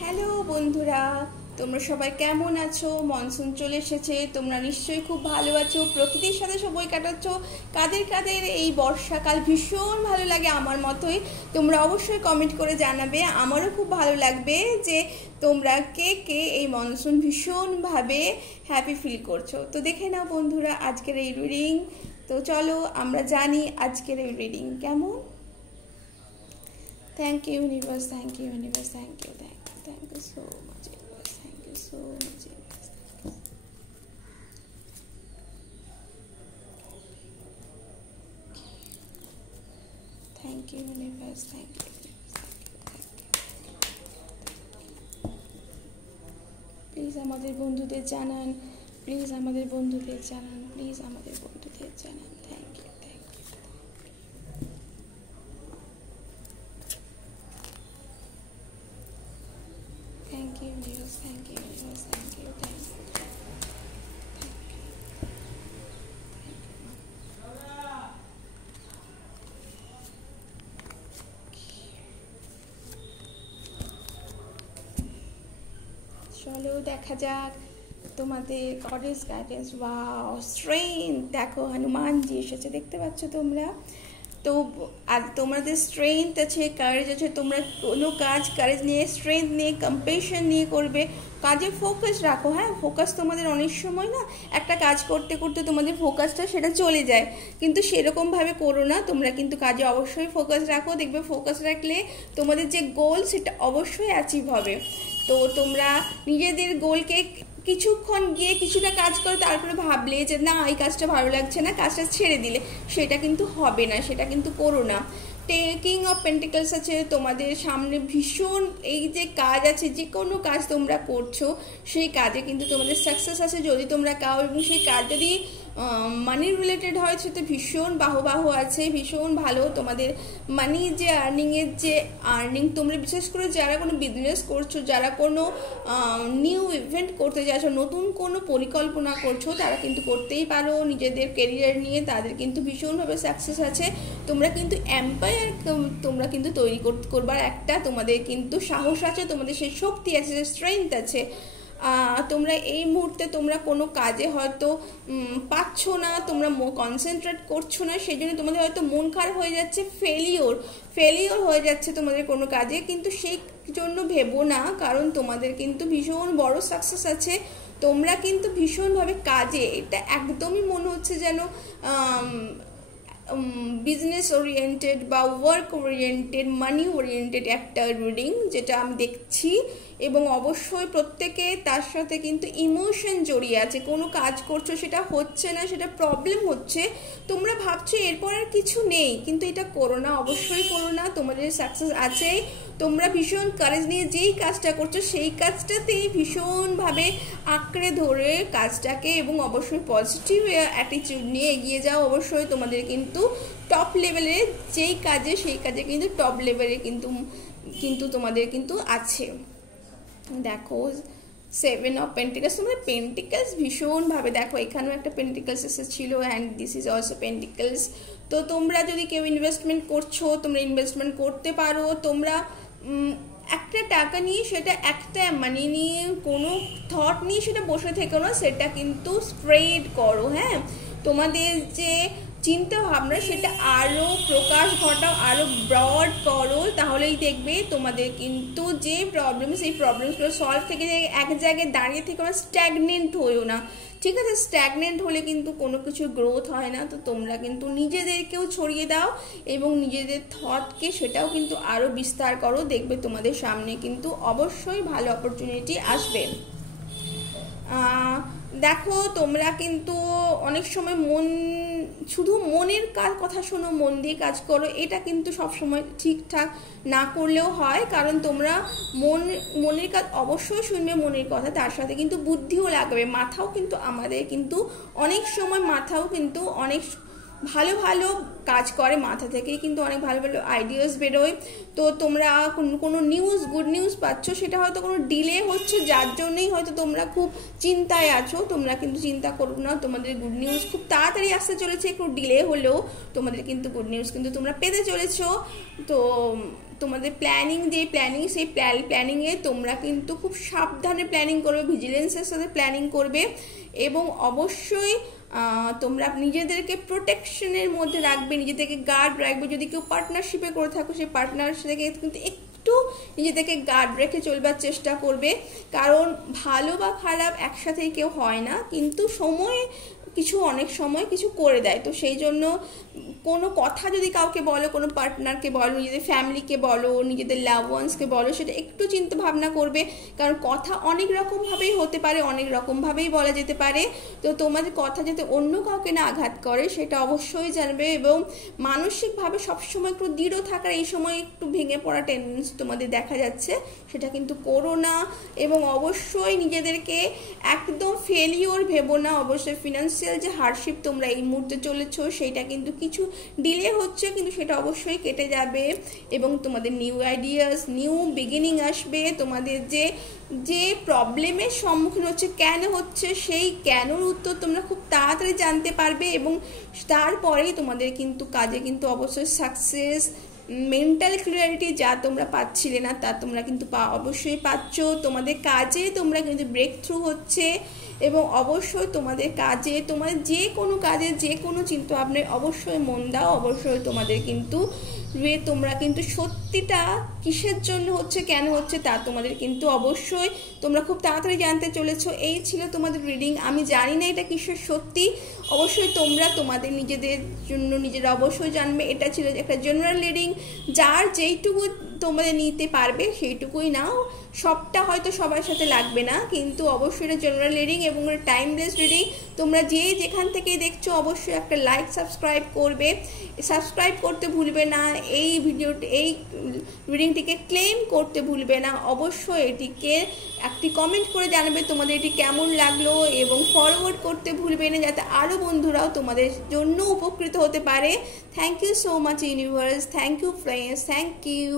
Hello বন্ধুরা, তোমরা সবাই কেমন আছো? মনসুন চলে এসেছে, তোমরা নিশ্চয়ই খুব ভালো আছো, প্রকৃতির সাথে সময় কাটাচ্ছ। কাদের কাদের এই বর্ষাকাল ভীষণ ভালো লাগে আমার মতোই, তোমরা অবশ্যই কমেন্ট করে জানাবে। আমারও খুব ভালো লাগবে যে তোমরা কে কে এই মনসুন ভীষণভাবে হ্যাপি ফিল করছো। তো দেখে নাও বন্ধুরা আজকের এই রিডিং। তো চলো আমরা জানি আজকের এই রিডিং কেমন। Thank you universe, thank you universe, thank you so much universe, thank you so much universe. Thank you universe, thank you please আমাদের বন্ধুদের জানান, প্লিজ আমাদের বন্ধুদের জানান, প্লিজ আমাদের বন্ধুদের জানান। Thank you, thank you. Thank you, universe. Thank you, universe. Thank you, thank you. চলো দেখা যাক তোমাদের গডেস গাইডেন্স। ওয়াও, স্ট্রেংথ, দেখো হনুমানজি এসেছে, দেখতে পাচ্ছ তোমরা। তো আর তোমাদের স্ট্রেংথ আছে, কারেজ আছে, তোমরা কোনো কাজ কারেজ নিয়ে, স্ট্রেংথ নিয়ে, কম্পেশন নিয়ে করবে। কাজে ফোকাস রাখো। হ্যাঁ, ফোকাস তোমাদের অনেক সময় না একটা কাজ করতে করতে তোমাদের ফোকাসটা সেটা চলে যায়, কিন্তু সেরকমভাবে করো না। তোমরা কিন্তু কাজে অবশ্যই ফোকাস রাখো, দেখবে ফোকাস রাখলে তোমাদের যে গোল সেটা অবশ্যই অ্যাচিভ হবে। তো তোমরা নিজেদের গোলকে কিছুক্ষণ গিয়ে কিছুটা কাজ করো, তারপরে ভাবলে যে না এই কাজটা ভালো লাগছে না, কাজটা ছেড়ে দিলে সেটা কিন্তু হবে না, সেটা কিন্তু করো না। কিং অফ পেন্টিকলস আছে তোমাদের সামনে, ভীষণ এই যে কাজ আছে, যে কোনো কাজ তোমরা করছো সেই কাজে কিন্তু তোমাদের সাকসেস আছে যদি তোমরা কাও, এবং সেই কাজ যদি মানি রিলেটেড হয় সেটা ভীষণ বাহু আছে, ভীষণ ভালো। তোমাদের মানি যে আর্নিংয়ের যে আর্নিং, তোমরা বিশেষ করে যারা কোনো বিজনেস করছো, যারা কোনো নিউ ইভেন্ট করতে যাচ্ছ, নতুন কোনো পরিকল্পনা করছো, তারা কিন্তু করতেই পারো নিজেদের কেরিয়ার নিয়ে, তাদের কিন্তু ভীষণভাবে সাকসেস আছে। তোমরা কিন্তু এম্পায়ার তোমরা কিন্তু তৈরি করবার একটা তোমাদের কিন্তু সাহস আছে, তোমাদের সেই শক্তি আছে, স্ট্রেংথ আছে। তোমরা এই মুহূর্তে তোমরা কোনো কাজে হয়তো পাচ্ছ না, তোমরা কনসেন্ট্রেট করছো না, সেই জন্য তোমাদের হয়তো মন খারাপ হয়ে যাচ্ছে, ফেলিওর হয়ে যাচ্ছে তোমাদের কোনো কাজে, কিন্তু সেই জন্য ভেবো না, কারণ তোমাদের কিন্তু ভীষণ বড় সাকসেস আছে। তোমরা কিন্তু ভীষণভাবে কাজে, এটা একদমই মনে হচ্ছে যেন বিজনেস ওরিয়েন্টেড বা ওয়ার্ক ওরিয়েন্টেড, মানি ওরিয়েন্টেড একটা রিডিং যেটা আমি দেখছি। এবং অবশ্যই প্রত্যেকে তার সাথে কিন্তু ইমোশন জড়িয়ে আছে। কোনো কাজ করছো সেটা হচ্ছে না, সেটা প্রবলেম হচ্ছে, তোমরা ভাবছো এরপর আর কিছু নেই, কিন্তু এটা করো না, অবশ্যই করো না, তোমাদের সাকসেস আছেই। তোমরা ভীষণ কারেজ নিয়ে যেই কাজটা করছো সেই কাজটাতেই ভীষণভাবে আঁকড়ে ধরে কাজটাকে, এবং অবশ্যই পজিটিভ অ্যাটিটিউড নিয়ে এগিয়ে যাও। অবশ্যই তোমাদের কিন্তু টপ লেভেলে যেই কাজে, সেই কাজে কিন্তু টপ লেভেলে কিন্তু তোমাদের কিন্তু আছে। দেখো সেভেন অফ পেন্টিকলস, তোমাদের পেন্টিকলস ভীষণভাবে, দেখো এখানেও একটা পেন্টিকলস এসেছিল, and this is also pentacles. তো তোমরা যদি কেউ ইনভেস্টমেন্ট করছো, তোমরা ইনভেস্টমেন্ট করতে পারো। তোমরা একটা টাকা নিয়ে, সেটা একটা মানি নিয়ে, কোনো থট নিয়ে সেটা বসে থেকো না, সেটা কিন্তু স্প্রেড করো। হ্যাঁ, তোমাদের যে চিন্তা ভাবনা সেটা আরও প্রকাশ ঘটাও, আরও ব্রড করো, তাহলেই দেখবে তোমাদের কিন্তু যে প্রবলেম, সেই প্রবলেমসগুলো সলভ থেকে এক জায়গায় দাঁড়িয়ে থেকে না, স্ট্যাগনেন্ট হয়েও না। ঠিক আছে, স্ট্যাগনেন্ট হলে কিন্তু কোনো কিছু গ্রোথ হয় না। তো তোমরা কিন্তু নিজেদেরকেও ছড়িয়ে দাও এবং নিজেদের থটকে সেটাও কিন্তু আরও বিস্তার করো, দেখবে তোমাদের সামনে কিন্তু অবশ্যই ভালো অপরচুনিটি আসবে। দেখো তোমরা কিন্তু অনেক সময় শুধু মনের কথা শোনো, মন দিয়ে কাজ করো, এটা কিন্তু সবসময় ঠিকঠাক না করলেও হয়, কারণ তোমরা মনের কাজ অবশ্যই শুনবে, মনের কথা, তার সাথে কিন্তু বুদ্ধিও লাগবে, মাথাও কিন্তু আমাদের কিন্তু অনেক সময় মাথাও কিন্তু অনেক ভালো ভালো কাজ করে, মাথা থেকেই কিন্তু অনেক ভালো ভালো আইডিয়াস বেরোয়। তো তোমরা কোনো নিউজ, গুড নিউজ পাচ্ছ, সেটা হয়তো কোনো ডিলে হচ্ছে, যার জন্যই হয়তো তোমরা খুব চিন্তায় আছো। তোমরা কিন্তু চিন্তা করো না, তোমাদের গুড নিউজ খুব তাড়াতাড়ি আসতে চলেছে, একটু ডিলে হলেও তোমাদের কিন্তু গুড নিউজ কিন্তু তোমরা পেতে চলেছো। তো তোমাদের প্ল্যানিং সেই প্ল্যানিংয়ে তোমরা কিন্তু খুব সাবধানে প্ল্যানিং করবে, ভিজিলেন্সের সাথে প্ল্যানিং করবে এবং অবশ্যই তোমরা নিজেদেরকে প্রোটেকশনের মধ্যে রাখবে, নিজেদেরকে গার্ড রাখবে। যদি কেউ পার্টনারশিপে করে থাকো সেই পার্টনারশিপে কিন্তু একটু নিজেদেরকে গার্ড রেখে চলবার চেষ্টা করবে, কারণ ভালো বা খারাপ একসাথেই কেউ হয় না, কিন্তু অনেক সময় কিছু করে দেয়। তো সেই জন্য কোনো কথা যদি কাউকে বলো, কোনো পার্টনারকে বলো, নিজেদের ফ্যামিলিকে বলো, নিজেদের লাভ ওয়ান্সকে বলো, সেটা একটু চিন্তা ভাবনা করবে, কারণ কথা অনেক রকমভাবেই হতে পারে, অনেক রকমভাবেই বলা যেতে পারে। তো তোমাদের কথা যাতে অন্য কাউকে না আঘাত করে সেটা অবশ্যই জানবে, এবং মানসিকভাবে সবসময় একটু দৃঢ় থাকার, এই সময় একটু ভেঙে পড়া টেন্ডেন্সি তোমাদের দেখা যাচ্ছে, সেটা কিন্তু করো না। এবং অবশ্যই নিজেদেরকে একদম ফেলিওর ভেবো না। অবশ্যই ফিনান্সিয়াল যে হার্ডশিপ তোমরা এই মুহূর্তে চলেছো সেইটা কিন্তু কিছু ডিলে হচ্ছে, কিন্তু সেটা অবশ্যই কেটে যাবে এবং তোমাদের নিউ আইডিয়াস, নিউ বিগিনিং আসবে। তোমাদের যে প্রবলেমের সম্মুখীন কেন হচ্ছে সেই কেনর উত্তর তোমরা খুব তাড়াতাড়ি জানতে পারবে, এবং তারপরেই তোমাদের কিন্তু কাজে কিন্তু অবশ্যই সাকসেস, মেন্টাল ক্লিয়ারিটি যা তোমরা পাচ্ছিলে না তা তোমরা কিন্তু অবশ্যই পাচ্ছ। তোমাদের কাজে তোমরা কিন্তু ব্রেক থ্রু হচ্ছে, এবং অবশ্যই তোমাদের কাজে, তোমাদের যে কোনো কাজে, যে কোনো চিন্তা ভাবনায় অবশ্যই মন দাও। অবশ্যই তোমাদের কিন্তু তোমরা কিন্তু সত্যিটা কিসের জন্য হচ্ছে, কেন হচ্ছে তা তোমাদের কিন্তু অবশ্যই তোমরা খুব তাড়াতাড়ি জানতে চলেছো। এই ছিল তোমাদের রিডিং। আমি জানি না এটা কিসের সত্যি, অবশ্যই তোমরা তোমাদের নিজেদের জন্য নিজেরা অবশ্যই জানবে। এটা ছিল একটা জেনারেল রিডিং, যার যেইটুকু তোমাদের নিতে পারবে সেইটুকুই নাও, সবটা হয়তো সবার সাথে লাগবে না, কিন্তু অবশ্যই এটা জেনারেল রিডিং এবং টাইমলেস রিডিং। তোমরা যেখান থেকেই দেখছো অবশ্যই একটা লাইক, সাবস্ক্রাইব করবে, সাবস্ক্রাইব করতে ভুলবে না। এই রিডিংটিকে ক্লেম করতে ভুলবে না। অবশ্যই এটিকে একটি কমেন্ট করে জানাবে তোমাদের এটি কেমন লাগলো, এবং ফরওয়ার্ড করতে ভুলবে না যাতে আরও বন্ধুরাও তোমাদের জন্য উপকৃত হতে পারে। Thank you so much universe, thank you friends, thank you.